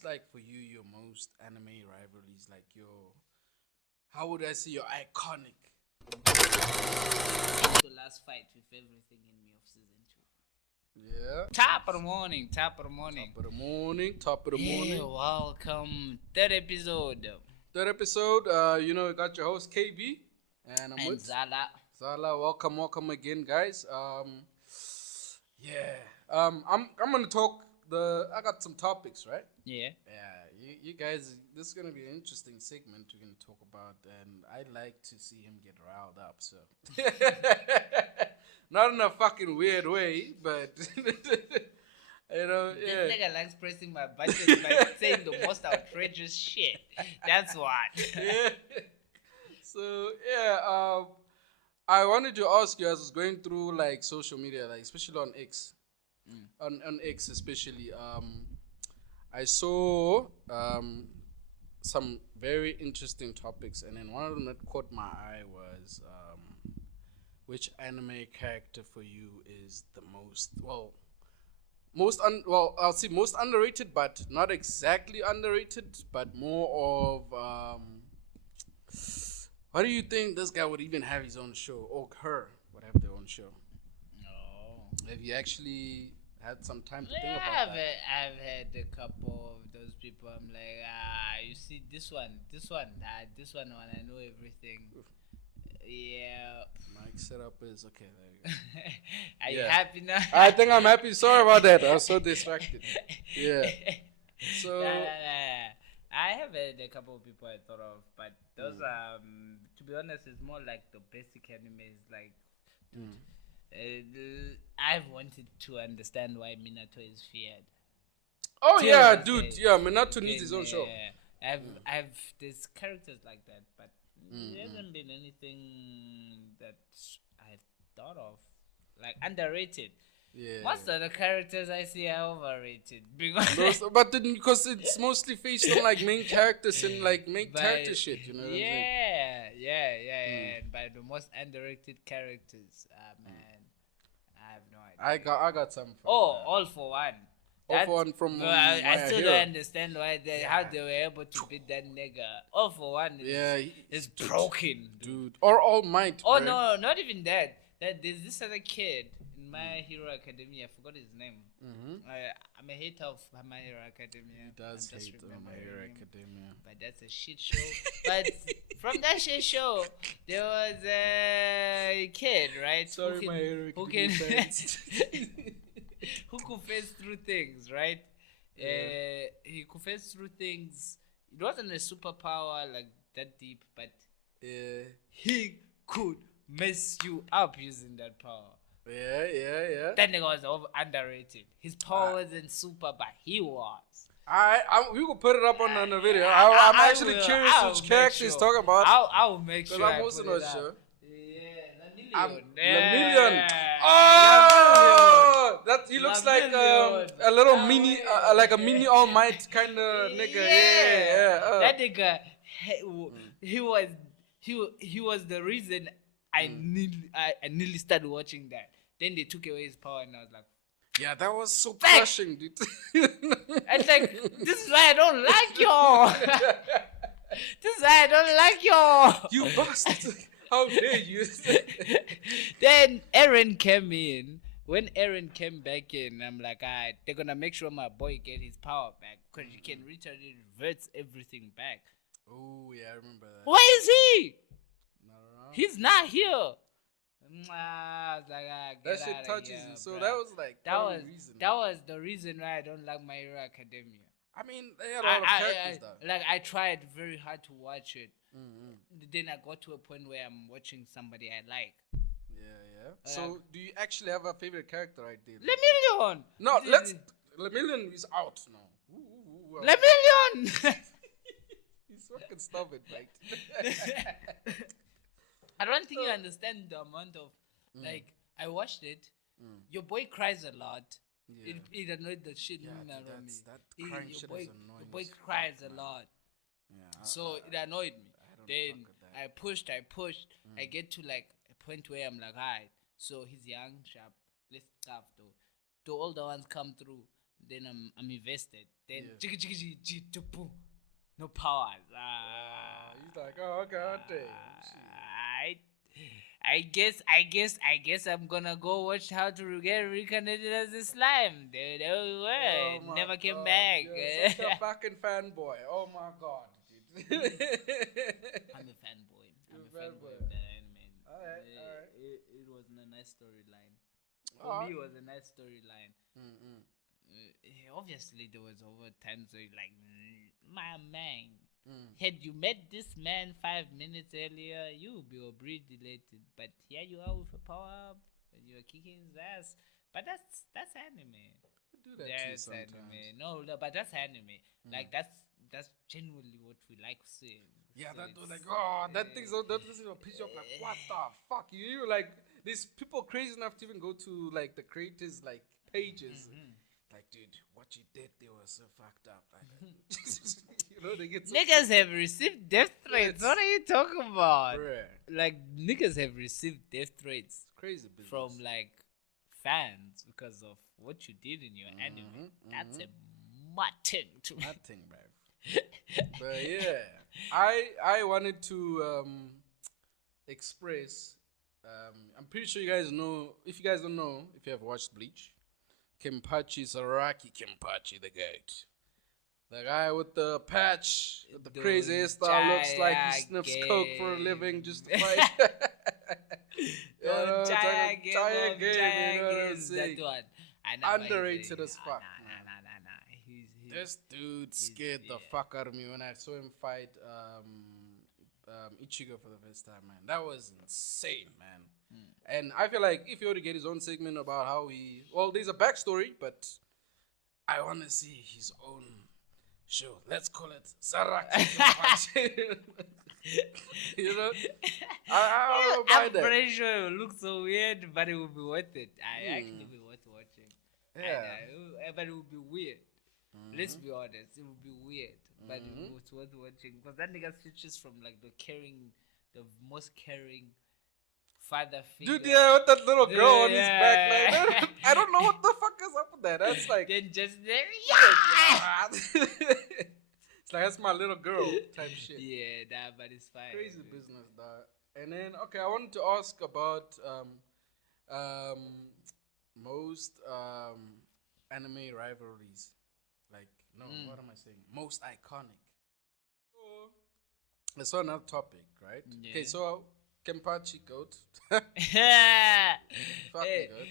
what's like for you your most anime rivalries? Like your, how would I say your iconic? The last fight with everything in me of season 2. Yeah. Top of the morning. Top of the morning. Welcome. Third episode. Third episode. You know, we got your host KB, and I'm with Zala. Zala. Welcome again, guys. Yeah. I'm gonna talk. I got some topics, right? Yeah. Yeah. You guys, this is gonna be an interesting segment we're gonna talk about, and I like to see him get riled up. So, not in a fucking weird way, but you know, yeah. This nigga likes pressing my buttons by saying the most outrageous shit. That's what. Yeah. So yeah, I wanted to ask you as I was going through like social media, like especially on X, on X especially. I saw some very interesting topics, and then one of them that caught my eye was which anime character for you is the I'll say most underrated, but not exactly underrated, but more of why do you think this guy would even have his own show, or her would have their own show? No. Have you actually had some time to think about that? I've had a couple of those people. I'm like, you see this one, this one, I know everything. Yeah. Mic setup is okay. There you go. Are you happy now? I think I'm happy. Sorry about that. I was so distracted. Yeah. So. I have had a couple of people I thought of, but those to be honest, it's more like the basic animes. Like, I've wanted to understand why Minato is feared. Oh yeah, dude. Yeah, Minato needs his own show. I've there's characters like that, but there hasn't been anything that I've thought of like underrated. Yeah. Most of the characters I see are overrated but then because it's mostly based on like main characters and like main character shit, you know. Yeah. By the most underrated characters, man, I have no idea. I got some. All for one. All for one from. I still don't understand why how they were able to beat that nigga. All for one. Is broken, dude. Or All Might. Oh no, not even that. There's this other kid. My Hero Academia, I forgot his name. I'm a hater of My Hero Academia. He does hate My Hero Academia. But that's a shit show. But from that shit show, there was a kid, right? Sorry, My Hero Academia fans. Who could face through things, right? Yeah. He could face through things. It wasn't a superpower like that deep, but he could mess you up using that power. Yeah. That nigga was underrated. His power wasn't super, but he was. We will put it up on the video. I'm actually curious which character he's talking about. I'll make sure. I'm also not sure. Yeah, Lamillion. Oh, that he looks like a little mini, like a mini All Might kind of nigga. Yeah. That nigga, he was the reason I nearly started watching that. Then they took away his power, and I was like, "Yeah, that was so crushing, dude." It's like, this is why I don't like y'all. This is why I don't like y'all. You bastard! How dare you? Then Eren came in. When Eren came back in, I'm like, alright, they're gonna make sure my boy get his power back because you can literally revert everything back. Oh yeah, I remember that. Why is he? He's not here. I was like, that shit touches you. So bro. That was like that was the reason why I don't like My Hero Academia. I mean, they had a lot of characters though. Like I tried very hard to watch it. Then I got to a point where I'm watching somebody I like. Yeah. So do you actually have a favorite character right there? Lemillion. No, Lemillion is out now. Lemillion. He's fucking stubborn, right? I don't think you understand the amount of like I watched it. Your boy cries a lot. Yeah. It annoyed the shit out of me. That crying shit is annoying. Your boy cries a lot. Yeah. So it annoyed me. Then I pushed. I get to like a point where I'm like, alright, so he's young, sharp. Let's stuff though. The older ones come through. then I'm invested. Then no powers. He's like, oh god damn. I guess I'm gonna go watch how to get reincarnated as a slime. Never came back. You're such a fucking fanboy. Oh my god, dude. I'm a fanboy. I'm a fanboy of that anime. Alright. It was a nice storyline. For me, it was a nice storyline. Obviously, there was over times where you're like, my man. Had you met this man 5 minutes earlier, you would be obliterated. But here you are with a power up, and you are kicking his ass. But that's anime. Do that that's too anime. No, but that's anime. Like that's genuinely what we like seeing. Yeah, So that was like, that thing's that thing will piss you off. Like, what the fuck? You like these people crazy enough to even go to like the creators like pages. Like, dude, what you did there was so fucked up. Like, you know, they get so niggas have received death threats. What are you talking about? Bruh. Like niggas have received death threats Crazy business. from like fans because of what you did in your anime. That's a mutton to me. Nothing, bro. But yeah, I wanted to express. I'm pretty sure you guys know. If you guys don't know, if you have watched Bleach, Kenpachi Zaraki, Kenpachi the goat. The guy with the patch, with the crazy hairstyle, looks like he sniffs coke for a living just to fight. That one. Underrated as fuck. Nah. This dude scared the fuck out of me when I saw him fight Ichigo for the first time, man. That was insane, man. And I feel like if he were to get his own segment about how he... Well, there's a backstory, but I want to see his own show. Let's call it Zaraki. You know? I'm pretty sure it will look so weird, but it will be worth it. Actually be worth watching. Yeah. But it will be weird. Let's be honest. It will be weird, but it's worth watching. Because that nigga switches from like the most caring father figure. Dude, yeah, with that little girl on his back. Like, I don't know what the fuck is up with that. That's like... Then just there, It's like, that's my little girl type shit. Yeah, but it's fine. Crazy business, dog. And then, okay, I wanted to ask about most anime rivalries. Like, no, what am I saying? Most iconic. So, let's on another topic, right? Yeah. Okay, so Kenpachi goat. Fucking goat.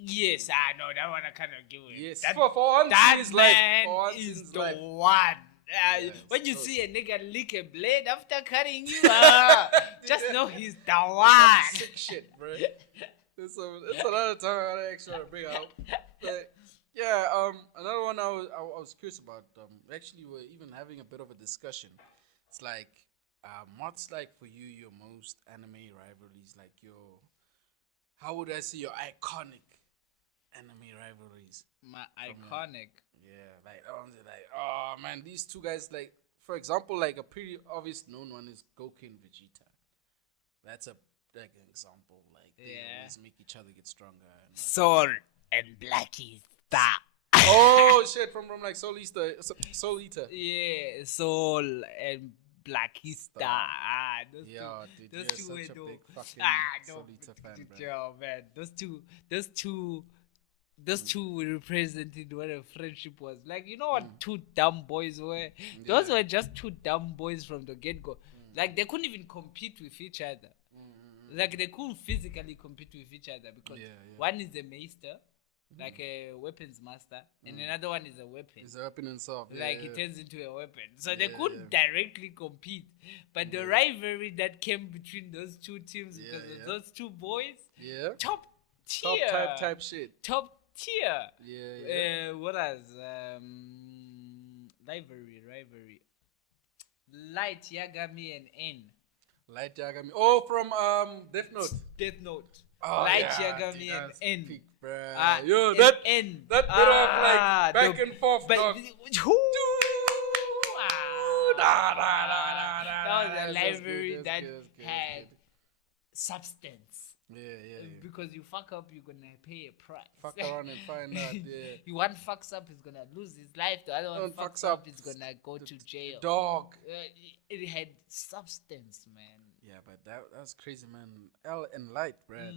Yes, I know that one. I kind of give it. Yes, that, for once that in his man life. is the life. one. Yes, when you so see a nigga lick a blade after cutting you, just know he's the one. That's sick shit, bro. It's another time I actually want to bring out. But yeah, another one I was curious about. Actually, we're even having a bit of a discussion. It's like, what's like for you your most anime rivalries? Like how would I say your iconic anime rivalries? My iconic. Oh man, these two guys, like, for example, like a pretty obvious known one is Goku and Vegeta. That's an example. Like, they always make each other get stronger. Soul and Blackista. Oh shit! From like Soul Eater. Yeah, Soul and Blackista. Those two were such a dope. big fucking Soul Eater fan, bro. Yo, man, those two represented what a friendship was. Like, you know what two dumb boys were? Those were just two dumb boys from the get-go. Like, they couldn't even compete with each other. Like, they couldn't physically compete with each other because one is a maester, like a weapons master, and another one is a weapon. He's a weapon himself. Like, he turns into a weapon. So they couldn't directly compete. But the rivalry that came between those two teams because of those two boys, top tier. Top type shit. Top tier. Yeah. What else? Rivalry. Light Yagami and N. Light Yagami. Oh, from Death Note. Oh, Light Yagami and N. Peak, that N. That bit of like back and forth. That was a library that had substance. Because you fuck up, you're gonna pay a price. Fuck around and find out. Yeah. You one fucks up, he's gonna lose his life. The other one fucks up, he's gonna go to jail. Dog. It had substance, man. Yeah, but that's crazy, man. L and Light, bruh.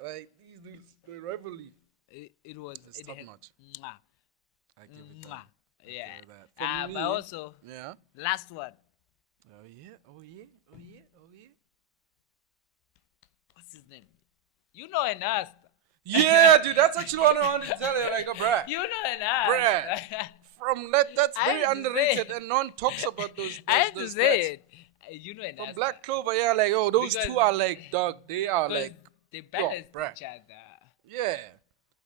Like these dudes, the rivalry. It was top notch. I give it that. Yeah. But also, last one. Oh yeah. What's his name? Yuno and Asta. Yeah, dude, that's actually what I wanted to tell you. Like, bruh. Yuno and Asta. Bruh. From that's very underrated, and no one talks about those. I have to say it. Yuno and Asta. From Blackclover, yeah, like, oh, those two are like, dog. They are like, they balance each other. Yeah,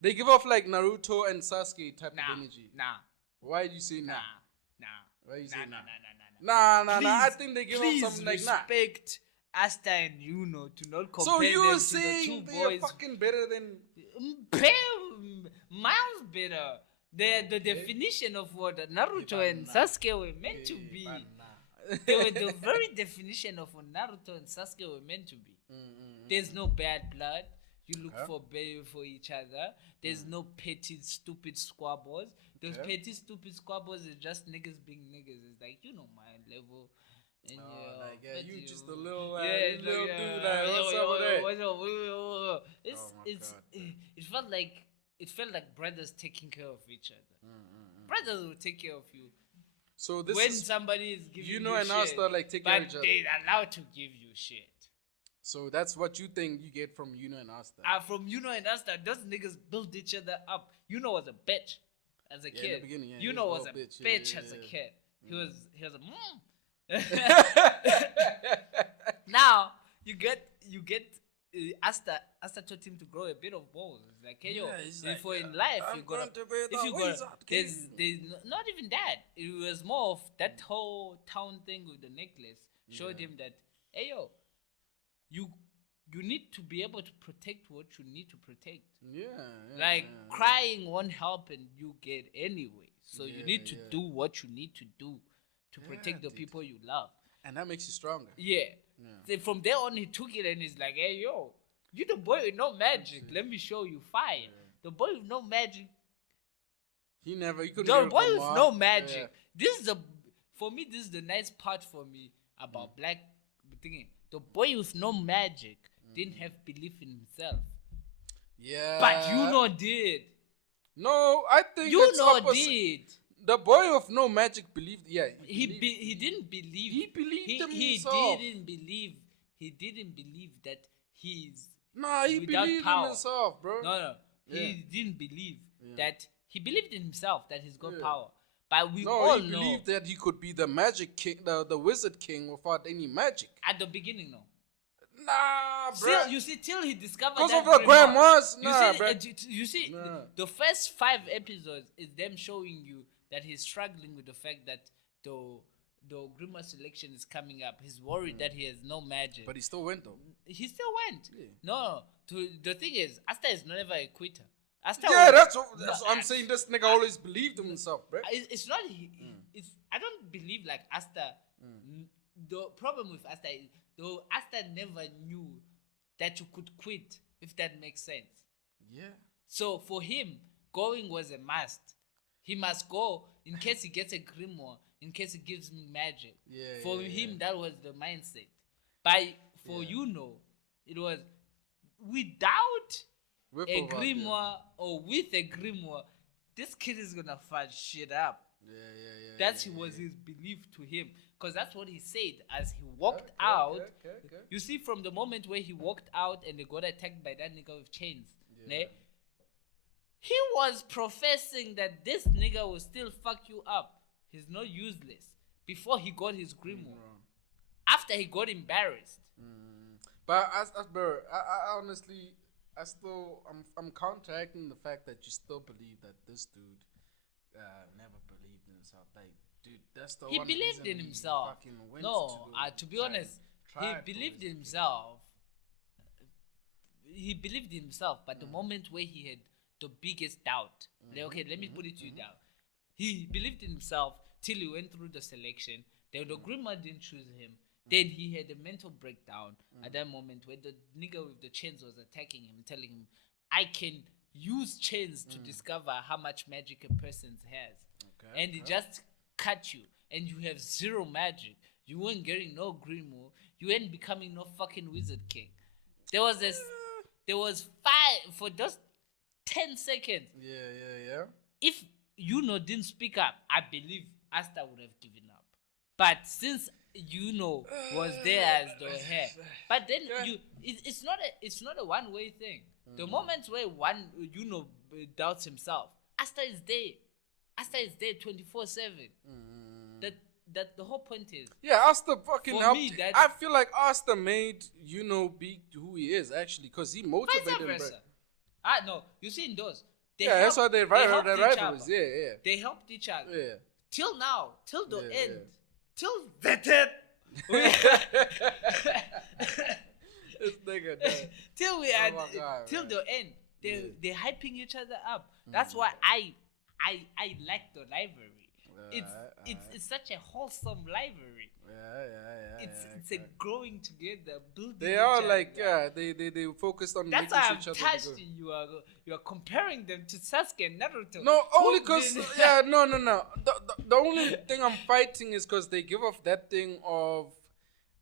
they give off like Naruto and Sasuke type of energy. Why do you say nah? Why do you say nah? Nah. I think they give off something like nah. Respect Asta and Yuno to not compare so you them saying to the 2 they're boys. fucking better than miles better. They're the definition of what Naruto and Sasuke were meant to be. They were the very definition of what Naruto and Sasuke were meant to be. There's no bad blood. You look for each other. There's no petty, stupid squabbles. Those petty, stupid squabbles is just niggas being niggas. It's like, you know my level. And you just a little, little dude. What's up with that? It felt like brothers taking care of each other. Brothers will take care of you. So this when is, somebody is giving you and shit, Asta like take care of each other. But they're allowed to give you shit. So that's what you think you get from Yuno and Asta. From Yuno and Asta, those niggas build each other up. Yuno was a bitch as a kid. In the beginning, Yuno was a bitch as a kid. He was a Now you get Asta taught him to grow a bit of balls. It's like, hey, before in life you gotta, if you got, there's not even that. It was more of that whole town thing with the necklace showed him that, hey yo, you need to be able to protect what you need to protect. Crying won't help and you get anyway. So you need to do what you need to do to protect the people you love. And that makes you stronger. So from there on, he took it and he's like, hey, yo, you the boy with no magic. Let me show you fire. The boy with no magic. He couldn't. The boy with no magic. This is the nice part for me about Black thinking. The boy with no magic didn't have belief in himself. Yeah. But Yuno did. No, I think Yuno did. The boy with no magic believed. Yeah, he didn't believe. He believed himself. He didn't believe that he's. Nah, he believed in himself, bro. No. He didn't believe that. He believed in himself that he's got power. But we all know. He believed that he could be the magic king, the wizard king without any magic. At the beginning, no. Nah, bro. You see, till he discovered because that of the grandmas. You see, the first 5 episodes is them showing you that he's struggling with the fact that the Grima selection is coming up. He's worried that he has no magic. But he still went though. He still went. Yeah. No. The thing is, Asta is never a quitter. Asta that's what I'm saying. This nigga always believed in himself, bro. It's not. I don't believe like Asta. The problem with Asta is, though, Asta never knew that you could quit, if that makes sense. Yeah. So for him, going was a must. He must go in case he gets a grimoire, in case he gives me magic. For him, that was the mindset. But for Yuno, it was without a grimoire or with a grimoire, this kid is gonna fudge shit up. That was his belief to him. Because that's what he said as he walked out. You see, from the moment where he walked out and they got attacked by that nigga with chains, he was professing that this nigga will still fuck you up. He's not useless. Before he got his grimoire. After he got embarrassed. But bro, I honestly, I'm counteracting the fact that you still believe that this dude never believed in himself. Like, dude, that's the he one believed in himself. No, to be honest, he believed in himself. He believed in himself, but the moment where he had the biggest doubt, like, okay, let me put it to you down. He believed in himself till he went through the selection. The grandma didn't choose him. Then he had a mental breakdown at that moment where the nigga with the chains was attacking him, telling him, I can use chains to discover how much magic a person has. Okay, and it just cut you. And you have zero magic. You weren't getting no green move. You ain't becoming no fucking wizard king. There was 5 for just 10 seconds. Yeah. If Yuno didn't speak up, I believe Asta would have given up. But since Yuno was there as the hair, but then it's not a one-way thing. The moments where Yuno doubts himself, Asta is there. Asta is there 24/7. That the whole point is. Yeah, Asta fucking helped. I feel like Asta made be who he is actually, because he motivated him. No, you see in those. That's why they rivalries. Yeah. They helped each other. Yeah. Till now, till the end, till the end. This nigga. Till the end, they're hyping each other up. That's why I like the rivalry. It's such a wholesome library. Yeah. It's a growing together, building. They are like they focused on making each other. That's why I'm touched. You are comparing them to Sasuke and Naruto. No, only because no. The only thing I'm fighting is because they give off that thing of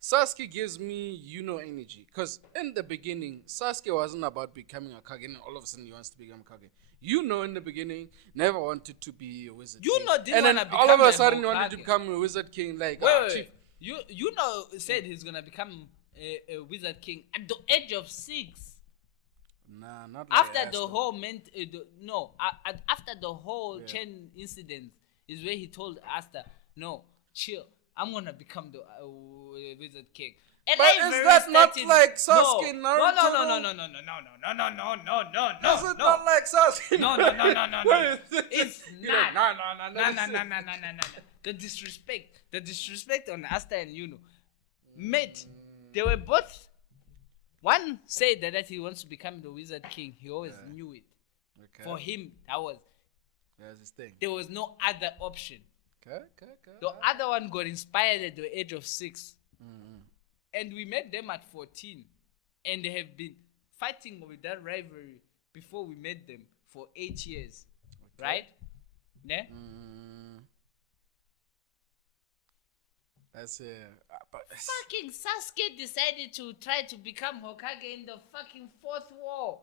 Sasuke gives me energy. Because in the beginning, Sasuke wasn't about becoming a Hokage, and all of a sudden he wants to become a Hokage. In the beginning never wanted to be a wizard king. Didn't want to become all of a sudden he wanted to become a wizard king. Like, wait. Said he's gonna become a wizard king at the age of 6. Nah, not like after the whole after the whole chain incident is where he told Asta, no, chill, I'm gonna become the wizard king. And but is that not like Sasuke and Naruto? No. Is it not like Sasuke? No. It's not. No. The disrespect on Asta and Yuno. Mate, they were both. One said that he wants to become the Wizard King. He always knew it. Okay. For him, that's his thing. There was no other option. Okay. The other one got inspired at the age of 6. And we met them at 14. And they have been fighting with that rivalry before we met them for 8 years. Okay. Right? Yeah? That's it. Fucking Sasuke decided to try to become Hokage in the fucking 4th war.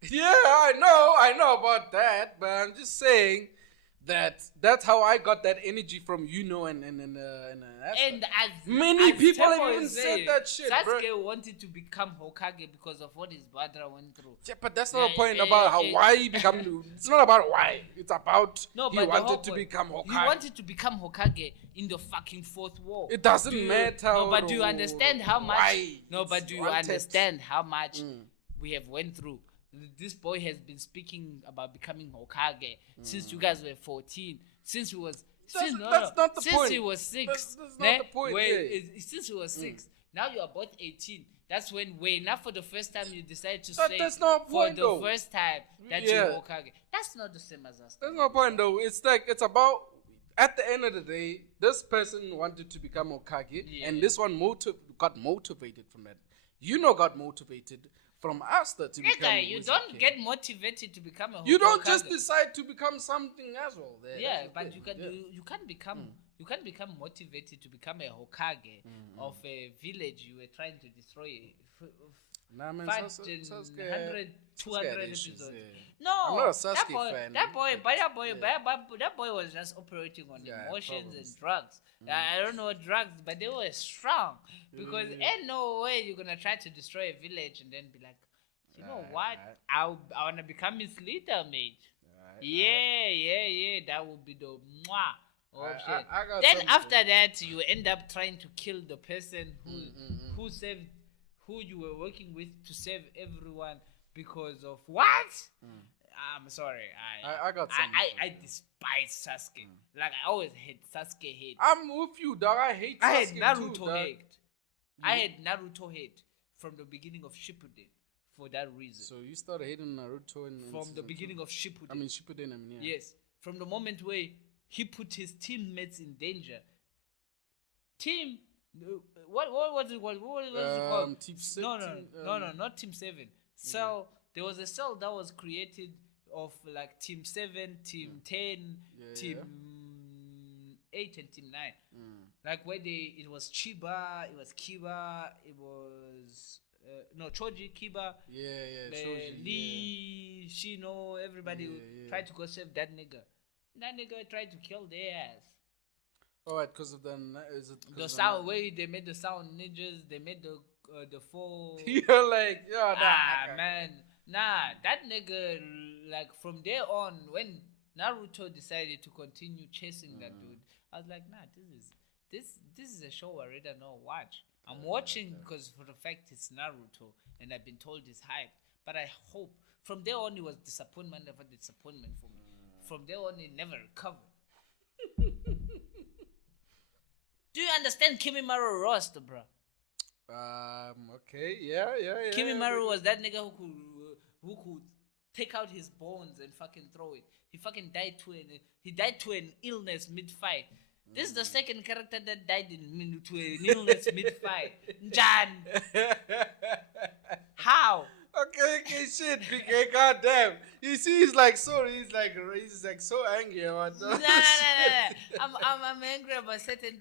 Yeah, I know about that. But I'm just saying that's how I got that energy from Yuno and Asta. And many people have even said that shit, Sasuke wanted to become Hokage because of what his brother went through. Yeah, but that's not the point about why he became. It's not about why. It's about he wanted to become Hokage. He wanted to become Hokage in the fucking 4th war. It doesn't matter. No, but do you understand how much? No, but do you understand how much we have went through? This boy has been speaking about becoming Hokage since you guys were 14. Since he was that's not the point. Since he was 6. That's not the point. Since he was 6. Now you are both 18. That's when enough for the first time you decide to say that's not point, for the first time that you're Hokage. That's not the same as us. That's no point though. It's like it's about at the end of the day, this person wanted to become Hokage and this one got motivated from that. Got motivated from Asta to become you don't get motivated to become a Hokage. You don't just decide to become something as well. But you can't become motivated to become a Hokage of a village you were trying to destroy. 100, 200 episodes. No, I'm not a Sasuke fan. That boy was just operating on emotions and drugs. I don't know drugs, but they were strong because ain't no way you're gonna try to destroy a village and then be like, you know what? I wanna become his leader, mate. Yeah. That would be the option. Then after that, you end up trying to kill the person who you were working with to save everyone because of what? I'm sorry. I despise Sasuke. Like I always hate Sasuke hate. I'm with you, dog. I hate Sasuke. I had Naruto hate. I had Naruto hate from the beginning of Shippuden for that reason. So you started hating Naruto from the beginning of Shippuden. Shippuden. Yes, from the moment where he put his teammates in danger. Team What was it called? What was it called? Team No, not Team 7. Cell. There was a cell that was created of like Team 7, Team 10, Team 8, and Team 9. Like where it was Chiba, it was Kiba, it was Choji, Kiba, Choji, Lee, Shino, everybody tried to go save that nigga. That nigga tried to kill their ass. Alright, because of the sound way they made the sound ninjas, they made the four. You're like, man, that nigga, like from there on, when Naruto decided to continue chasing that dude, I was like, this is a show I rather not watch. I'm watching because for the fact it's Naruto and I've been told it's hyped. But I hope from there on it was disappointment after disappointment for me. From there on it never recovered. Do you understand Kimimaro roster, bro? Okay, yeah. Kimimaro was that nigga who could take out his bones and fucking throw it. He fucking died to an illness mid-fight. This is the second character that died to an illness mid-fight. Jan. How? Okay, shit, big goddamn. You see, he's like so angry about that. Nah. I'm angry about certain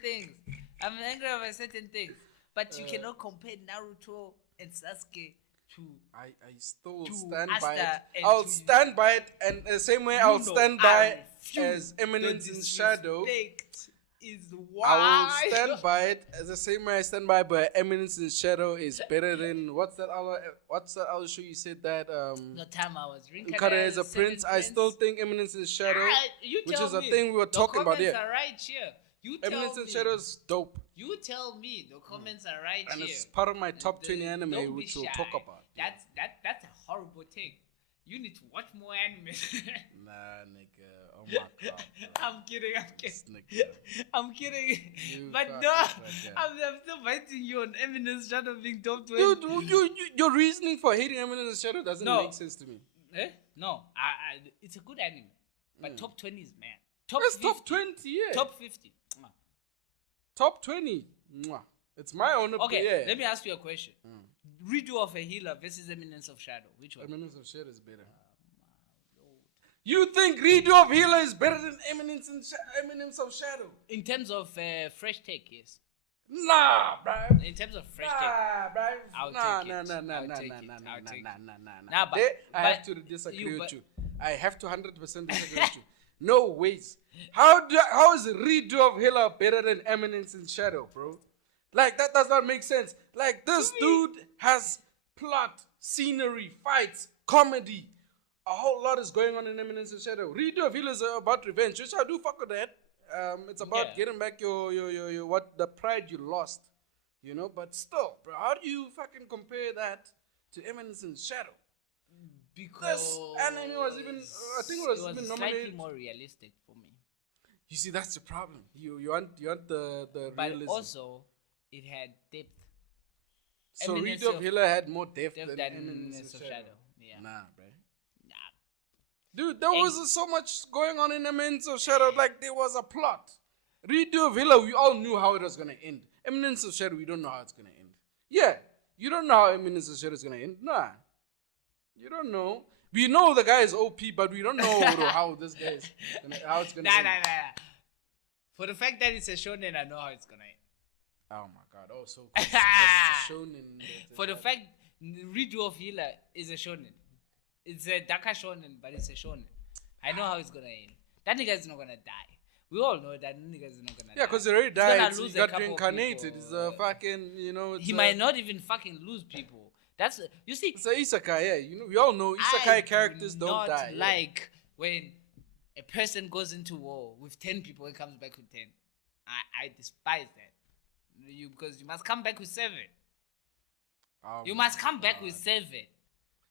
things. But you cannot compare Naruto and Sasuke to. I still stand Asta by it. and I'll to stand by it, and the same way I'll stand by it as Eminence in Shadow. Is why I will stand by it as the same way I stand by, but Eminence in Shadow is better than what's that other show you said that the time I was drinking as a prince. I still think Eminence in Shadow, which is a thing we were talking about here. The comments are right here. You tell Eminence in me. Shadow is dope. You tell me. The comments are right and here. And it's part of my top 20 anime, which we'll talk about. That's a horrible thing. You need to watch more anime. Nah, nigga. Oh my god. I'm kidding. I'm kidding. But no, I'm still fighting you on Eminence Shadow being top 20. Dude, your reasoning for hating Eminence Shadow doesn't make sense to me. No, it's a good anime. But top 20 is man. That's top 20, yeah. Top 50. Top 20. It's my own opinion. Okay, let me ask you a question. Redo of a healer versus Eminence of Shadow. Which one? Eminence of Shadow is better. You think redo of healer is better than Eminence of Shadow? In terms of fresh take, yes. Nah, bruh. In terms of fresh take, I'll take it. Nah. I have to disagree with you. I have to 100% disagree with you. No ways. How is redo of healer better than Eminence in Shadow, bro? Like, that does not make sense. Like, this dude has plot, scenery, fights, comedy. A whole lot is going on in Eminence and Shadow. Redo of Healers are about revenge, which I do fuck with that. It's about getting back your the pride you lost. You know, but still, bro, how do you fucking compare that to Eminence and Shadow? Because this anime was even, I think it was even nominated. Slightly more realistic for me. You see, that's the problem. You want the but realism. But also, it had depth. So Redo of Healer had more depth than Eminence of Shadow. Yeah. Nah, bro. Dude, there wasn't so much going on in Eminence of Shadow. Like, there was a plot. Redo of Healer, we all knew how it was going to end. Eminence of Shadow, we don't know how it's going to end. Yeah, you don't know how Eminence of Shadow is going to end. Nah. You don't know. We know the guy is OP, but we don't know how this guy is how it's going to end. Nah. For the fact that it's a shounen, I know how it's going to end. Oh my god. Oh, so it's a shounen. For the fact Redo of Healer is a shounen. It's a Daka shonen, but it's a shonen. I know how it's gonna end. That nigga is not gonna die. We all know that nigga is not gonna die. Yeah, because he already died. He got reincarnated. It's a fucking, he might not even fucking lose people. That's, you see. It's a isekai, yeah. We all know isekai characters don't die. Like when a person goes into war with 10 people and comes back with 10. I despise that. Because you must come back with 7. You must come back with 7.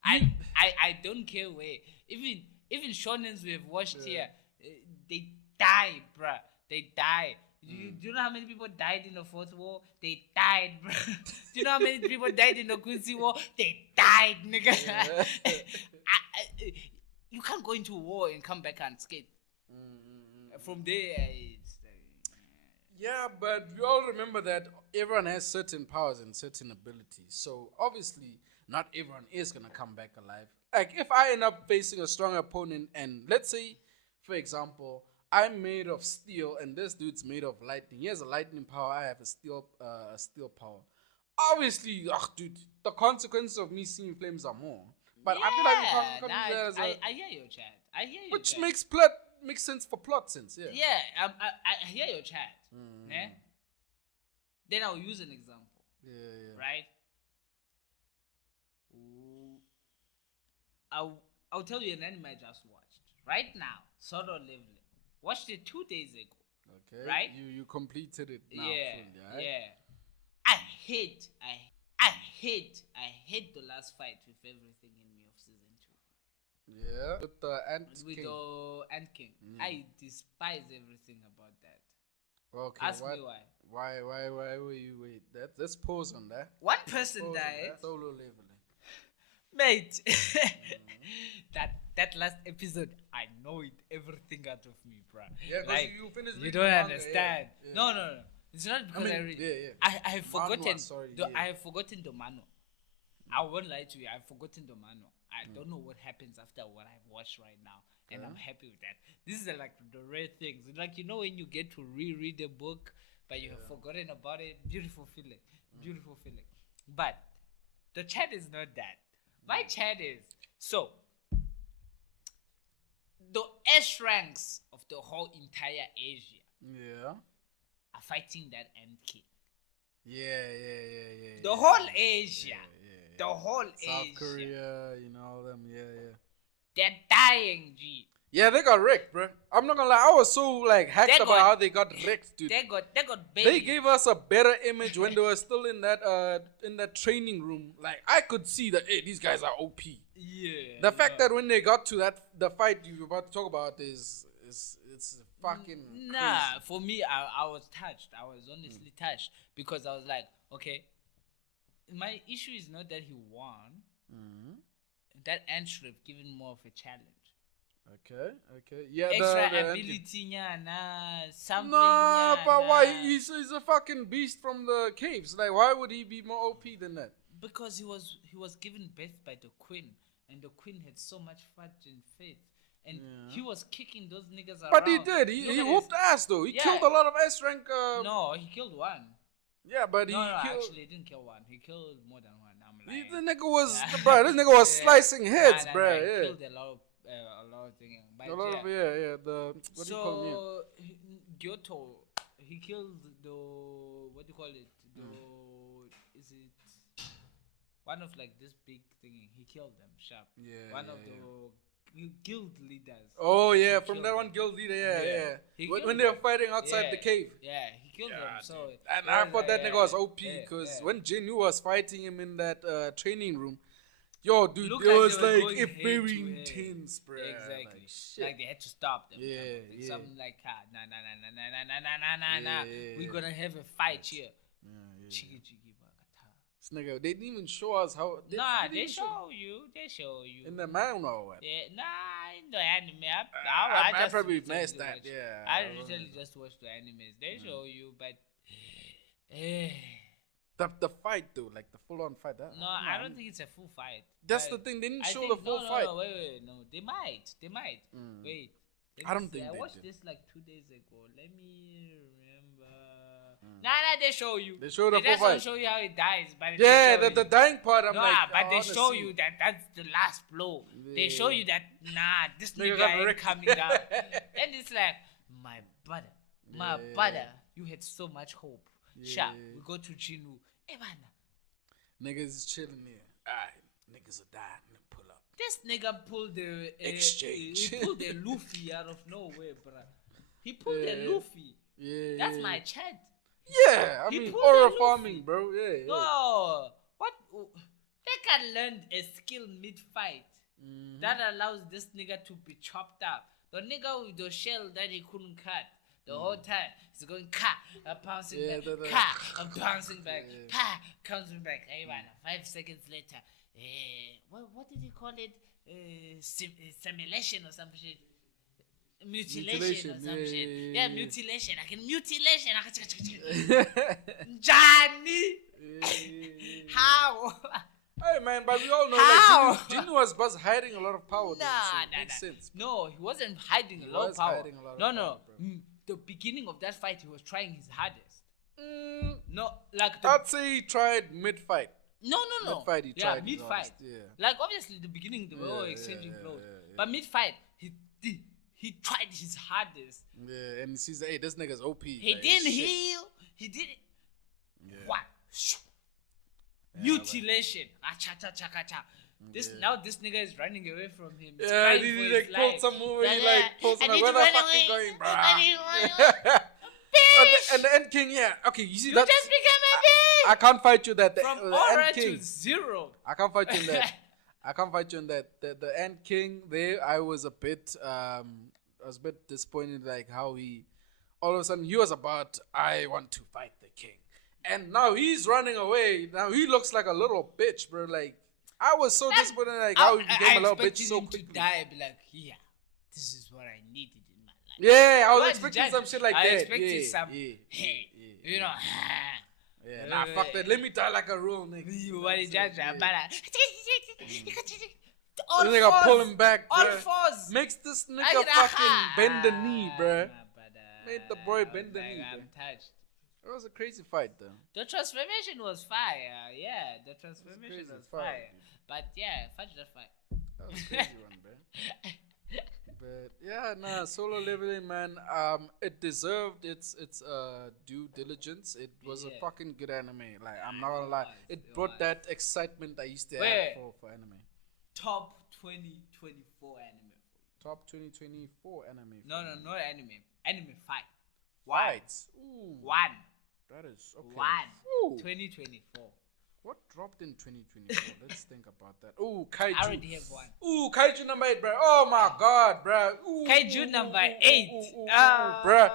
I don't care where. Even shonens we have watched here, they die, bruh. They die. Do you know how many people died in the Fourth War? They died, bruh. Do you know how many people died in the Quincy War? They died, nigga. You can't go into war and come back unscathed. From there, Yeah, but we all remember that everyone has certain powers and certain abilities. So obviously, not everyone is gonna come back alive. Like if I end up facing a strong opponent, and let's say, for example, I'm made of steel, and this dude's made of lightning. He has a lightning power. I have a steel power. Obviously, dude, the consequences of me seeing flames are more. But I feel like we can't use that as I hear your chat. I hear you. which chat. makes sense for plot sense. Yeah. Yeah, I hear your chat. Yeah. Then I'll use an example. Yeah. Right. I'll tell you an anime I just watched right now. Solo Leveling. Watched it 2 days ago. Okay. Right. You completed it now. Yeah. Fully, right? Yeah. I hate the last fight with everything in me of season 2. Yeah. With the Ant With King. the Ant King. I despise everything about that. Okay. Ask me why. Why were you wait? Let's pause on that. One person died. Solo leveling. Mate. That last episode, I know it everything out of me, bruh. Yeah, because like, you finished you don't understand. Yeah. No. It's not because I read. Yeah. I have forgotten. Manhwa, I have forgotten the manual. I won't lie to you. I've forgotten the manual. I don't know what happens after what I've watched right now, and I'm happy with that. This is like the rare things. Like when you get to reread a book, but you have forgotten about it. Beautiful feeling. Beautiful feeling. But the chat is not that. My chat is so. The S ranks of the whole entire Asia are fighting that Ant King. Yeah. The whole Asia. Yeah. The whole South Asia. Korea, all them, They're dying, G. Yeah, they got wrecked, bro. I'm not gonna lie, I was so hacked about how they got wrecked, dude. They got baby. They gave us a better image when they were still in that training room. Like I could see that these guys are OP. Yeah. The fact that when they got to the fight you're about to talk about is it's fucking nah. crazy. For me, I was touched. I was honestly touched because I was like, okay, my issue is not that he won. That Ant should have given more of a challenge. Okay. Yeah, extra ability, something. Nah, but why? He's a fucking beast from the caves. Like, why would he be more OP than that? Because he was given birth by the queen, and the queen had so much fight and faith, and he was kicking those niggas around. But he did. He whooped ass though. He killed a lot of S rank. No, he killed one. Yeah, but no, actually, he didn't kill one. He killed more than one. The nigga was, bro. This nigga was slicing heads, bro. He killed a lot of things. A lot of the what do you call him? So Gyoto, he killed the what do you call it? Is it one of like this big thing? He killed them sharp. Yeah. One of the guild leaders. Oh yeah, from that one guild leader. Yeah. When they were fighting outside the cave. Yeah, he killed them. So and I thought that nigga was OP because when Jinwoo was fighting him in that training room. Yo, dude, it was like very intense, bro. Exactly. Like they had to stop them. Yeah. Something like, nah. We're gonna have a fight here. Chigi. This nigga, they didn't even show us how. They show you. In the manga or what? Yeah, in the anime. I probably missed that. Yeah. I recently just watched the animes. They show you, but. The fight though, like the full on fight. I don't think it's a full fight. That's the thing. They didn't show the full fight. No, wait. No, they might. Wait. I don't think I they watched did. this like 2 days ago. Let me remember. Nah, they show you. They show the full fight. They fight. just show you how it dies. But the dying part. I'm like, but they show you that's the last blow. Yeah. They show you that this nigga ain't coming down. And it's like, my brother, you had so much hope. Sharp, we go to Chinu. Hey, man. Niggas is chilling there. Alright, niggas are dying. Pull up. This nigga pulled the exchange. He pulled the Luffy out of nowhere, bruh. He pulled the Luffy. Yeah. That's my chat. Yeah, I mean horror farming, bro. Yeah. No, what? They can learn a skill mid-fight that allows this nigga to be chopped up. The nigga with the shell that he couldn't cut. The whole time he's going I'm bouncing back, I'm bouncing back, comes back. Hey man, 5 seconds later, what did he call it? Simulation or some shit. mutilation or some Yeah, shit. yeah, Yeah, yeah. mutilation. I can mutilation. Johnny, how? Hey man, but we all know How? like Jinnu was hiding a lot of power. Then, so it Nah. makes sense. No, he wasn't hiding He a lot of was power. hiding a lot of No, power, bro. The beginning of that fight, he was trying his hardest. No, like the I'd say he tried mid-fight. no. Mid-fight he tried his mid-fight. hardest, yeah. Like obviously the beginning they were all exchanging blows, but mid-fight he tried his hardest. Yeah, and he sees, hey, this nigga's OP. He like, didn't shit. heal. He did it. Yeah. What? Mutilation. Now this nigga is running away from him. He's Yeah, crying he for like his pulled life. some movie, Like, like yeah, posting I like, need where to the run fuck away. you going, bruh? I need to run away. And the End King, yeah. Okay, you see You that? just became a bitch. I can't fight you that. From the aura End King. to zero. I can't fight you in that. I can't fight you in that. The End King there, I was a bit disappointed, like how he, all of a sudden he was about, I want to fight the king, and now he's running away. Now he looks like a little bitch, bro. Like I was so disappointed, like how he became a little bitch so him quickly. to die, be like, yeah, this is what I needed in my life. Yeah, I was What expecting did some shit like I that. expected some, hey, you know. yeah, nah, fuck that. Let me die like a real nigga. You want to judge Yeah. All This nigga fours. pull him back, All bruh. fours. Makes this I nigga get a fucking ha. bend the knee, bruh. Nah, but, Made the boy bend the knee, I'm bruh. touched. It was a crazy fight, though. The transformation was fire. Yeah, the transformation crazy was fight, fire. dude. But yeah, fudge that fight. That was a crazy one, bruh. But yeah, nah, solo leveling, man. It deserved its due diligence. It was a Yeah. fucking good anime. Like I'm not gonna lie, it it brought was. that excitement I used to Wait. have for anime. Top 2024 anime. Top 2024 anime. No, not anime. Anime fight. Fights. Ooh, One. that is okay. One. Ooh. 2024. What dropped in 2024? Let's think about that. Ooh, Kaiju. I already have one. Ooh, Kaiju number 8, bro. Oh my god, bro. Ooh, Kaiju ooh, number ooh, 8. ooh, bruh.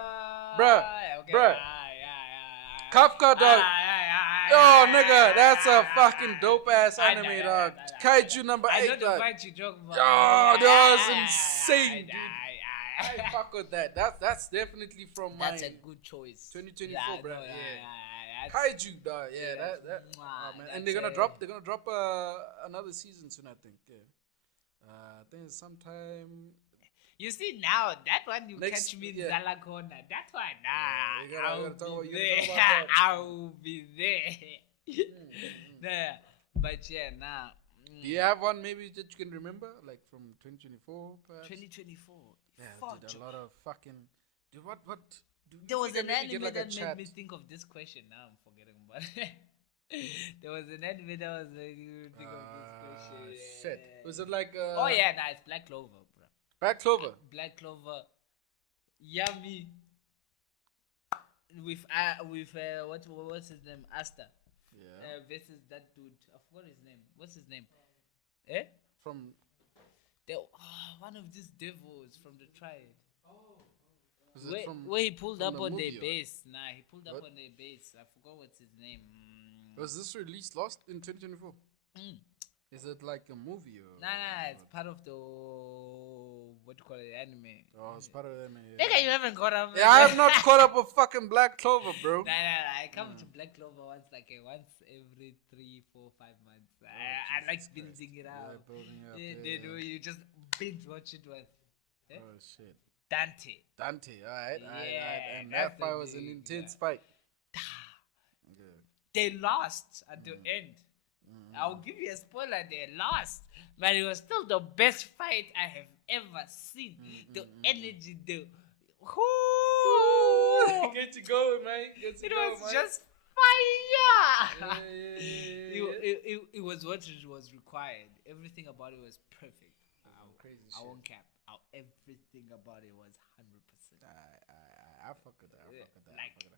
Okay. bruh. Yeah. Kafka, dog. Oh, nigga, that's a fucking dope ass I know, anime, I dog. know. Kaiju number I 8, know the dog. fight you joke about. Oh, that was insane, dude. I I fuck with that. That's definitely from my That's a good choice. 2024, bro. no, Yeah. that's- Kaiju, dog. Yeah, Yeah, that. mwah, Oh, man. that's And they're gonna a- drop another season soon, I think. Yeah. I think it's sometime. You see now that one you Next- catch me in yeah. Zala Corner. That one, Yeah, you gotta I'll talk about- be you gotta there. talk about that. I'll be there. Nah, but yeah, nah. Do you have one maybe that you can remember, like from 2024, perhaps? 2024? Yeah, Fuck. dude, a lot of fucking. Dude, what? Do you There was think an I maybe anime get, like, a that made chat? me think of this question. Now I'm forgetting about it. There was an anime that was like you think of this question. Shit. Was it like? Oh yeah, nah, it's Blackclover, bro. Blackclover. Blackclover, Yummy. With what's his name? Asta. Yeah. Versus that dude. I forgot his name. What's his name? Eh? From. One of these devils from the triad. Was it from? Where he pulled from up the on movie their or- base. Nah, he pulled up What? on their base. I forgot what's his name. Was this released last in 2024? Mm. Is it like a movie or? Nah, it's part of the what do you call it, anime. Oh, it's part of them. Nigga, you haven't caught up. Yeah, I have not caught up with fucking Blackclover, bro. Nah. I come to Blackclover once every 3, 4, 5 months. I like Jesus building it Yeah, out. building up. Then you just binge watch it with Oh shit. Dante. Dante, alright. Yeah, And that's that fight the was an big, intense yeah. fight. Yeah. They lost at the end. I'll give you a spoiler. They lost, but it was still the best fight I have ever seen. The energy, the Get you going, man. Get you it going, was man. just fire. Yeah. It was what it was required. Everything about it was perfect. Crazy I shit. won't cap. Everything about it was 100%. I fuck with that. I fuck with that. Like, I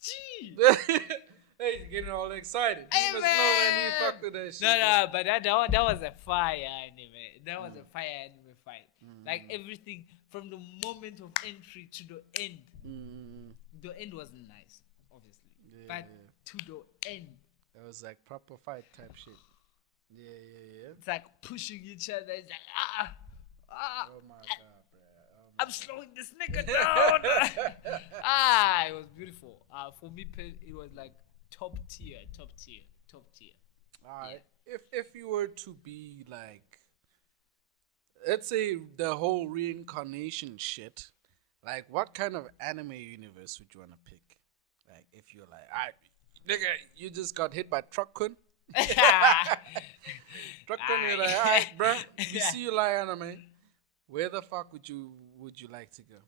gee. fuck with that. Hey, he's getting all excited. Hey, You must know when he man. fucked with that shit. No, but that was a fire anime. That was a fire anime fight. Like everything from the moment of entry to the end. The end wasn't nice, obviously, but to the end, It was like proper fight type shit. Yeah. it's like pushing each other. It's like Oh my god, bro. Oh I'm slowing this nigga down. It was beautiful. For me, it was like top tier. Alright. If you were to be like, let's say the whole reincarnation shit, like what kind of anime universe would you want to pick? Like if you're like, alright, nigga, you just got hit by Truck-kun. Truck-kun, you're like, alright, bro, you see you like anime. Where the fuck would you like to go?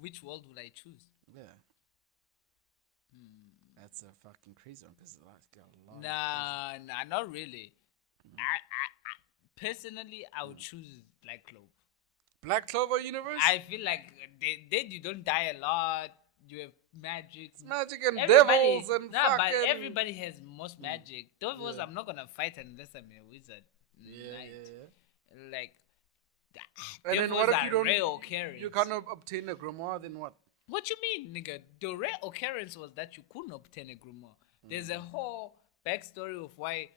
Which world would I choose? Yeah. That's a fucking crazy one because it's got a lot. Nah, not really. I personally, I would choose Blackclover. Blackclover universe? I feel like you don't die a lot. You have magic. It's magic and devils and fucking... but everybody has most magic. Devils, I'm not gonna fight unless I'm a wizard. Yeah. Like, and then what if you don't? Rare occurrence. You cannot obtain a grimoire. Then what? What you mean, nigga? The rare occurrence was that you couldn't obtain a grimoire. There's a whole backstory of why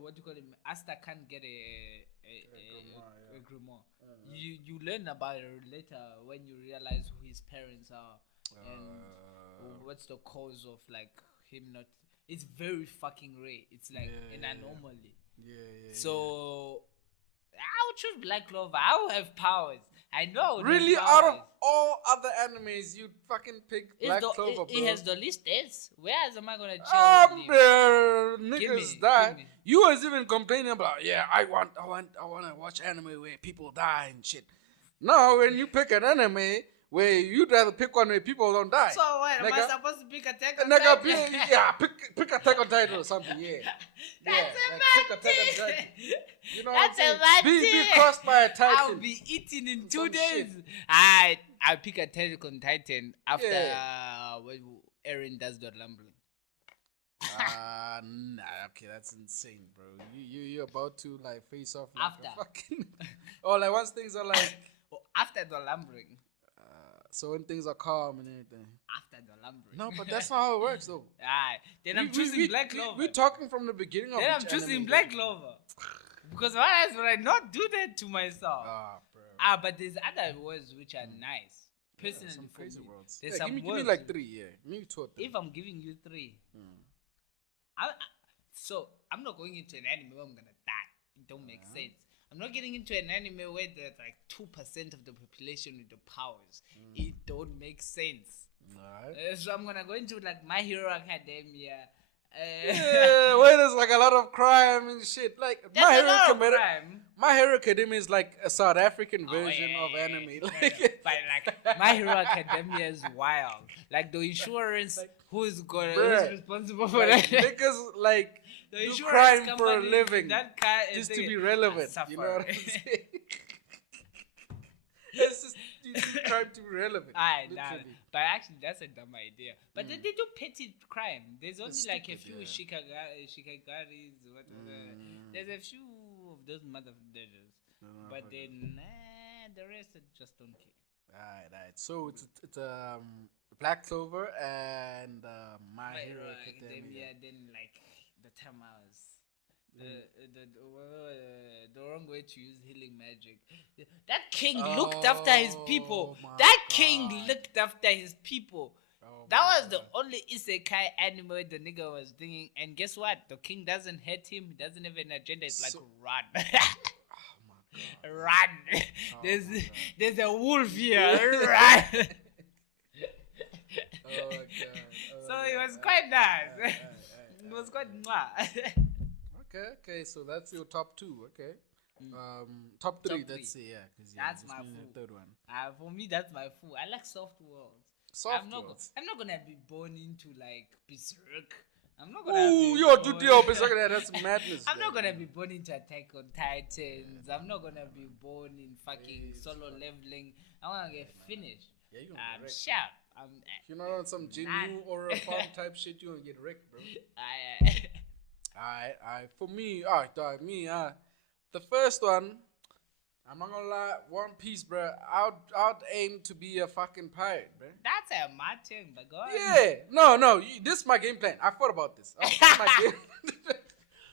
what do you call it? Asta can't get a grimoire. You learn about it later when you realize who his parents are and what's the cause of like him not. It's very fucking rare. It's like an anomaly. So I would choose Blackclover. I will have powers. I know. Really, out of all other animes, you'd fucking pick Blackclover, bro. It has the least days. Where else am I gonna chill? Niggas die. You was even complaining about, I want to watch anime where people die and shit. No, when you pick an anime where you'd rather pick one where people don't die. So what? Am I supposed to pick Attack on Titan? Pick Attack on Titan or something. Pick Attack on Titan. You know That's what I'm saying? Be crossed by a Titan. I'll be eating in 2 days. I'll pick Attack on Titan after Eren does the lumbering. Okay, that's insane, bro. You're about to like face off like after a fucking like once things are like after the lumbering. So when things are calm and everything. After the lumbering. No, but that's not how it works, though. Then I'm choosing Blackclover. We're talking from the beginning of Then I'm choosing Blackclover. Because why else would I not do that to myself? Bro. But there's other words which are nice. Personally, some crazy words. There's some give me like 3, Maybe 2 or 3. If I'm giving you 3, so I'm not going into an anime where I'm gonna die. It don't make sense. I'm not getting into an anime where there's like 2% of the population with the powers. It don't make sense. So I'm gonna go into like My Hero Academia. Where there's like a lot of crime and shit. Like My Hero Academia is like a South African version of anime. But like My Hero Academia is wild. Like the insurance, who's responsible for that? Niggas like do crime for a living, just to be relevant. You know what I'm saying? It's just crime to be relevant. But actually, that's a dumb idea. But they do petty crime. There's only like a few shikagaris, whatever. There's a few of those motherfuckers. But then, the rest I just don't care. Alright. So it's Blackclover and My Hero Academia. Then like the time I was the wrong way to use healing magic. That king looked after his people. Looked after his people. That was the only Isekai anime the nigga was thinking. And guess what? The king doesn't hate him. He doesn't have an agenda. It's like run. Run. There's a wolf here. Run. So it was quite nice. It was quite Okay, so that's your top 2, okay. Top 3, let's say, that's my third one. For me, that's my food. I like soft worlds. I'm not gonna be born into like Berserk. I'm not gonna that's madness. I'm not gonna be born into Attack on Titans. I'm not gonna be born in fucking solo leveling. I wanna get finished. You're gonna get wrecked. Sharp. If you're not on some Jinnu or a farm type shit, you're gonna get wrecked, bro. Alright. For me, the first one, I'm not gonna lie, One Piece, bro. I'd aim to be a fucking pirate, bro. That's my thing, but go on. Yeah, no, this is my game plan. I thought about this.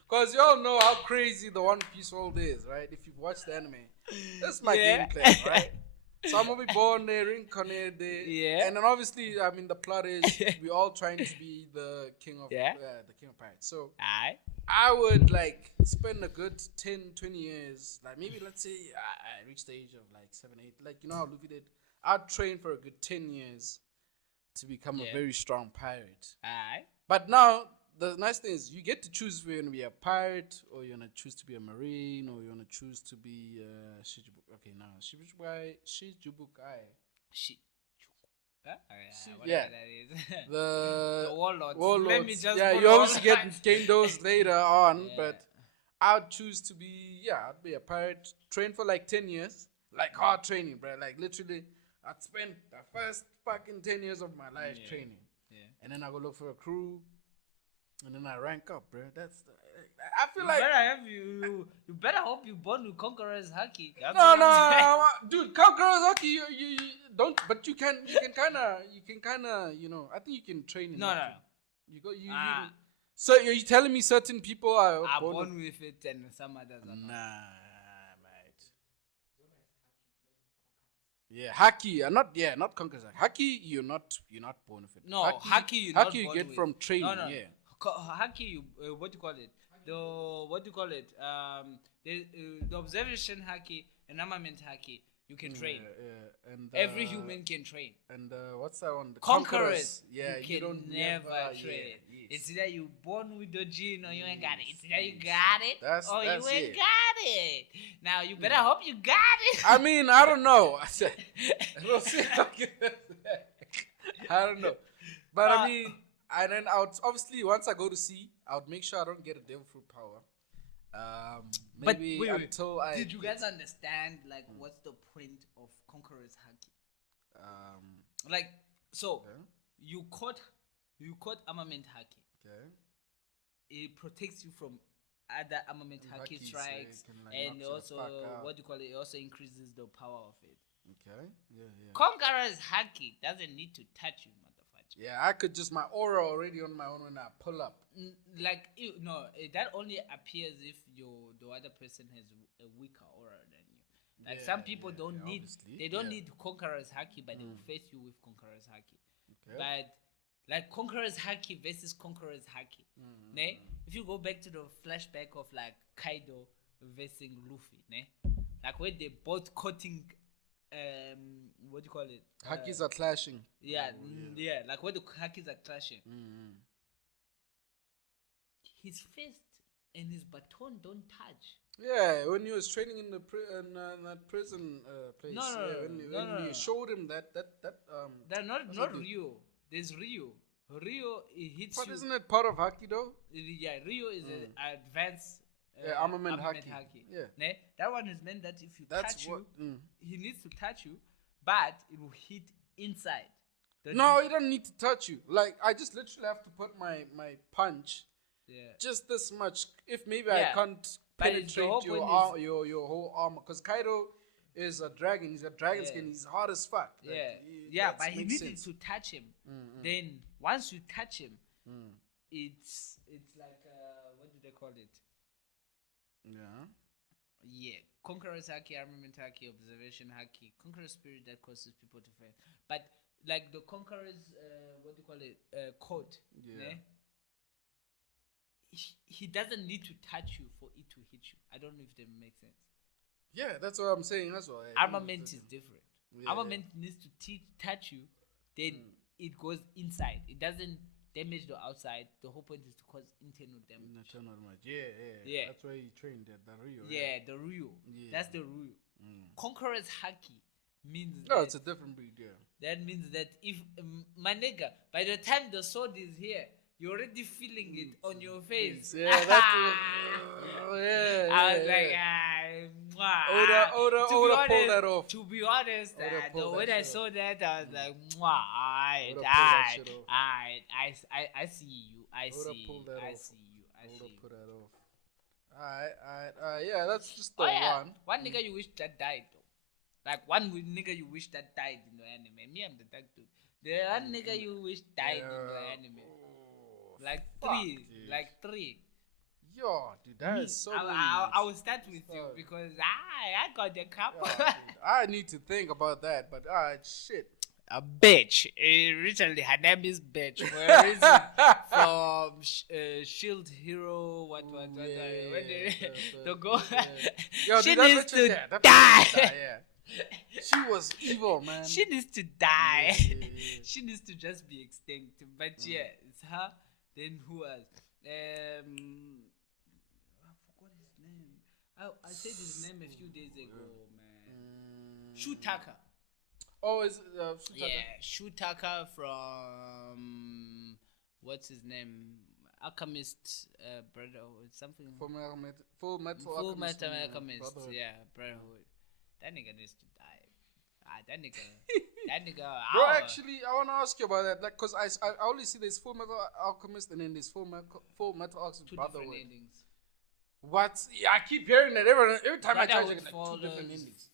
Because y'all know how crazy the One Piece world is, right? If you've watched the anime. That's my game plan, right? So I'm gonna be born there, reincarnated there, and then obviously, I mean, the plot is we all trying to be the king of the king of pirates. So I would like spend a good 10, 20 years, like maybe let's say I reach the age of like 7, 8, like you know how Luffy did. I'd train for a good 10 years to become a very strong pirate. But now the nice thing is you get to choose if you're gonna be a pirate or you're gonna choose to be a marine or you're gonna choose to be Shichibukai. Okay, now Shichibukai. That is. The warlords. Let me just you obviously gain those later on, but I'd choose to be I'd be a pirate. Train for like 10 years, like hard training, bro. Like literally, I'd spend the first fucking 10 years of my life training, and then I go look for a crew. And then I rank up, bro. I feel like you better hope you born with Conqueror's Haki. No, dude, Conqueror's Haki. You don't, but you can kind of, you know. I think you can train. No. You go. So are you telling me certain people are born with it and some others are not? Mate. Yeah, Haki. Not Conqueror's Haki. You're not born with it. No, Haki. Haki you get from training. No. Yeah. Haki, what do you call it? The observation Haki and armament Haki, you can train. And every human can train. And what's that one? The Conquerors. Yeah, you don't never train. It's either you born with the gene or you ain't got it. It's either you got it or you ain't got it. Now you better hope you got it. I mean, I don't know. I don't know, but I mean. And then I would obviously once I go to sea, I would make sure I don't get a devil fruit power. Maybe wait. Until I did you guys understand like what's the point of Conqueror's Haki? You caught armament Haki. Okay. It protects you from other armament Haki strikes, and also it also increases the power of it. Okay. Yeah. Conqueror's Haki doesn't need to touch you. Yeah, I could just my aura already on my own when I pull up. That only appears if the other person has a weaker aura than you. Like some people don't need Conqueror's Haki, but they will face you with Conqueror's Haki. Okay. But like Conqueror's Haki versus Conqueror's Haki. If you go back to the flashback of like Kaido versus Luffy, like where they both cutting. What do you call it? Hakis are clashing. Like where the Hakis are clashing. His fist and his baton don't touch. Yeah, when he was training in the that prison place. When you showed him that. They're not Ryo. There's Ryo. Ryo hits you. But isn't it part of Haki though? Yeah, Ryo is an advanced. Armament Haki. Yeah. That one is meant that if you touch you, he needs to touch you, but it will hit inside. No, he don't need to touch you. Like I just literally have to put my punch just this much. If maybe I can't penetrate your whole armor, because Kaido is a dragon. He's got dragon skin. He's hard as fuck. But he needed to touch him. Then once you touch him, it's like what do they call it? Conqueror's Haki, armament Haki, observation Haki, Conqueror's spirit that causes people to fail. But like the Conqueror's coat, he doesn't need to touch you for it to hit you. I don't know if that makes sense. Yeah, that's what I'm saying. That's why armament is different. Armament needs to touch you, then it goes inside. It doesn't damage the outside. The whole point is to cause internal damage. Yeah. That's why he trained the Ryo. Yeah, the Ryo. Yeah. That's the Ryo. Conqueror's Haki means it's a different breed. Yeah. That means that if my nigga, by the time the sword is here, you're already feeling it on your face. Yeah, that's I was like, Oda pull that off. To be honest, when I saw that, I was like, I see you. I see you. Put that off. Alright. Yeah, that's just the one. One nigga you wish that died, though. Like one nigga you wish that died in the anime. Me, I'm the dark dude. The one nigga you wish died in the anime. Like three. Yo, dude, that is so many. I will start with you because I got the cup. Yeah, I need to think about that, but shit. A bitch. Originally, her name is Bitch for a reason. From Shield Hero, what? The go. Yo, she dude, needs to die. die. She was evil, man. She needs to die. Yeah. She needs to just be extinct. But yeah, it's her. Then who else? I forgot his name. I said his name a few days ago, man. Shutaka. Oh, is it Shutaka? Yeah, Shutaka from what's his name? Alchemist Brotherhood, something. Full Metal Alchemist. Brotherhood. Yeah, Brotherhood. That nigga needs to die. That nigga. Bro, actually, I want to ask you about that, like, cause I only see this Full Metal Alchemist and then this Full Metal Alchemist two Brotherhood. different endings. What? Yeah, I keep hearing that every time I try to get like, two different endings.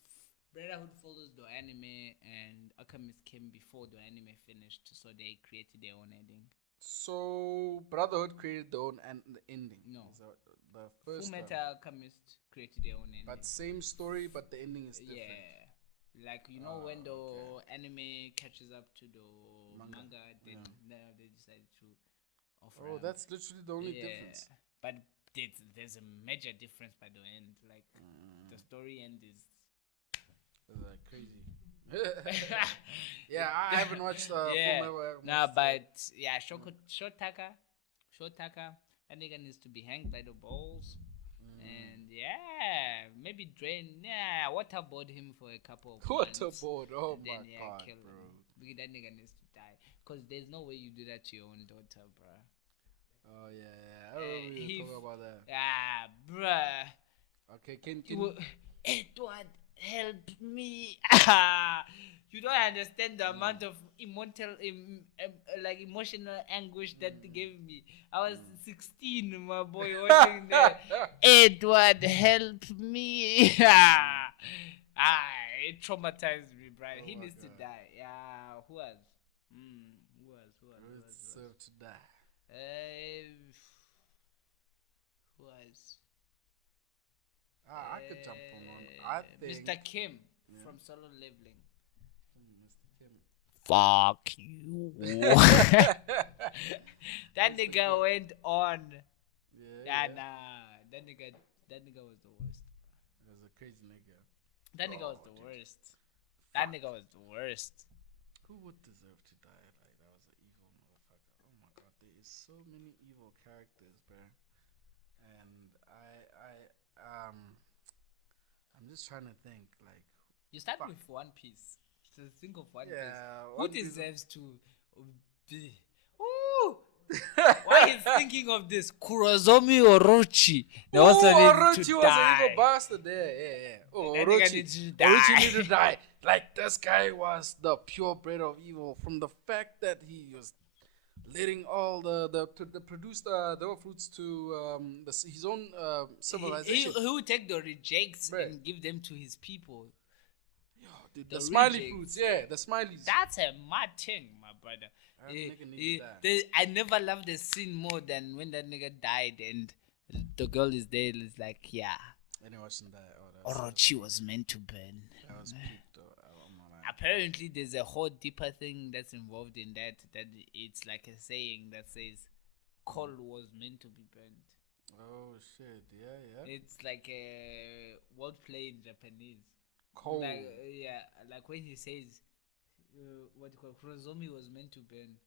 Brotherhood follows the anime, and Alchemist came before the anime finished, so they created their own ending. So Brotherhood created their own ending. No, so the first Fullmetal Alchemist created their own ending. But same story, but the ending is different. Yeah. Like, when the anime catches up to the manga then they decide to offer. Oh, that's literally the only difference. But there's a major difference by the end. Like, the story end is like crazy. Yeah, I haven't watched Full Metal. Nah, but yeah, Shotaka, that nigga needs to be hanged by the balls. And maybe waterboard him for a couple of months. Waterboard, oh my god, kill bro. Him. That nigga needs to die. Cause there's no way you do that to your own daughter, bro. Oh yeah. I don't really talk about that. Bruh. Okay, can you... Edward, help me. You don't understand the amount of emotional anguish that they gave me. I was 16, my boy, watching that. Edward, help me. It traumatized me, bro. He needs to die. Yeah, who else? Who else deserve to die? Who else? I could jump on one. I think Mr. Kim from Solo Leveling. Mr. Fuck you. That nigga went on. Nah. That nigga was the worst. It was a crazy nigga. That nigga was the worst. That nigga was the worst. Who would deserve to die? Like, that was an evil motherfucker. Oh my god, there is so many evil characters, bro. And I'm just trying to think, like, you start with One Piece. So think of One Piece. Who deserves to be? Ooh! Why he's thinking of this? Kurozomi Orochi. They also Orochi need to was die. an evil bastard there. Yeah. Oh, That Orochi nigga needs to die. Orochi need to die. Like, this guy was the pure bread of evil. From the fact that he was letting all the produce the fruits to his own civilization. He would take the rejects and give them to his people. Yo, dude, the smiley fruits, the smileys. That's a mad thing, my brother. I never loved the scene more than when that nigga died and the girl is there. It's like, And he wasn't there. Orochi was meant to burn. That was peak, though. Apparently, there's a whole deeper thing that's involved in that it's like a saying that says coal was meant to be burned. Oh shit! Yeah. It's like a wordplay in Japanese. Coal. Like when he says what you call Kurozomi was meant to burn.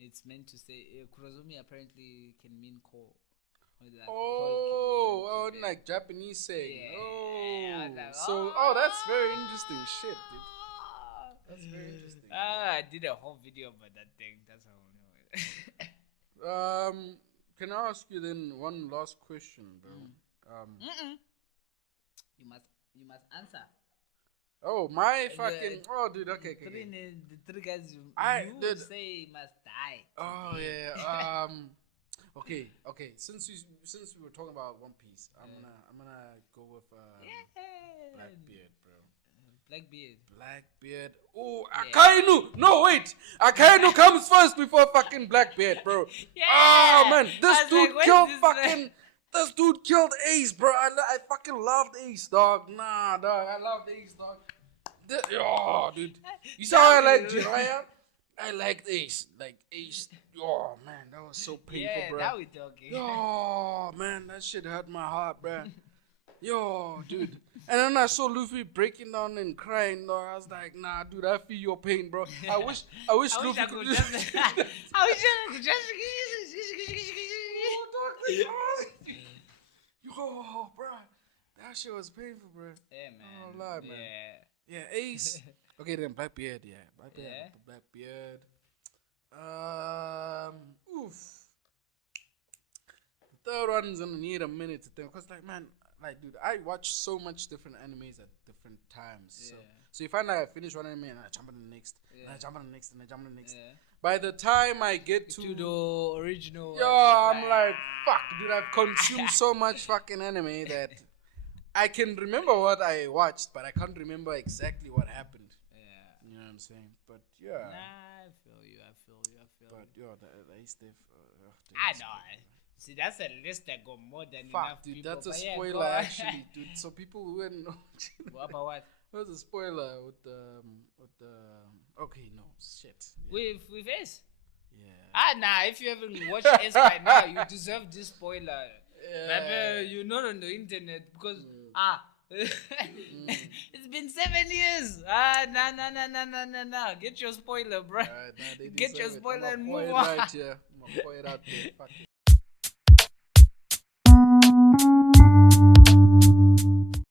It's meant to say Kurozomi apparently can mean coal. Like like Japanese saying. That's very interesting shit, dude. That's very interesting. I did a whole video about that thing. That's how I know it. Can I ask you then one last question, bro? You must answer. Oh my fucking! Dude. Okay. The three guys you say must die. Oh yeah. Okay. Since we were talking about One Piece, I'm gonna go with Blackbeard, bro. Blackbeard. Oh, Akainu. No, wait. Akainu comes first before fucking Blackbeard, bro. Yeah. Oh man, this dude killed fucking This dude killed Ace, bro. I fucking loved Ace, dog. Nah, dog. I loved Ace, dog. Dude. You saw how I like Jiraiya? I liked Ace. Like, Ace. Oh, man. That was so painful, bro. Yeah, now we talking. Oh, man. That shit hurt my heart, bro. Yo, dude. And then I saw Luffy breaking down and crying, dog. I was like, nah, dude, I feel your pain, bro. I wish Luffy could just... I wish I could just... Yo, bro. That shit was painful, bro. Yeah, man. Oh, Lord, man. Yeah, Ace. Okay, then Blackbeard, yeah. Blackbeard. Oof. The third one's gonna need a minute to think. Because, like, man, like, dude, I watch so much different animes at different times. So you find like I finish one anime and I jump on the next, and I jump on the next, and I jump on the next. By the time I get to the original, I'm like, fuck, dude, I've consumed so much fucking anime that I can remember what I watched, but I can't remember exactly what happened. Yeah. You know what I'm saying? But yeah. Nah, I feel you. But yo, the Ace Diff. I know. See, that's a list that got more than enough dude, people. that's a spoiler actually, dude. So people who didn't know. What about what? That was a spoiler with the. Okay, no shit. Yeah. With Ace. Yeah. Nah. If you haven't watched Ace by now, you deserve this spoiler. Yeah. Maybe you're not on the internet because it's been 7 years. Nah. Get your spoiler, bro. Get your spoiler and move on. Right here. I'm gonna point it out there. Fuck it.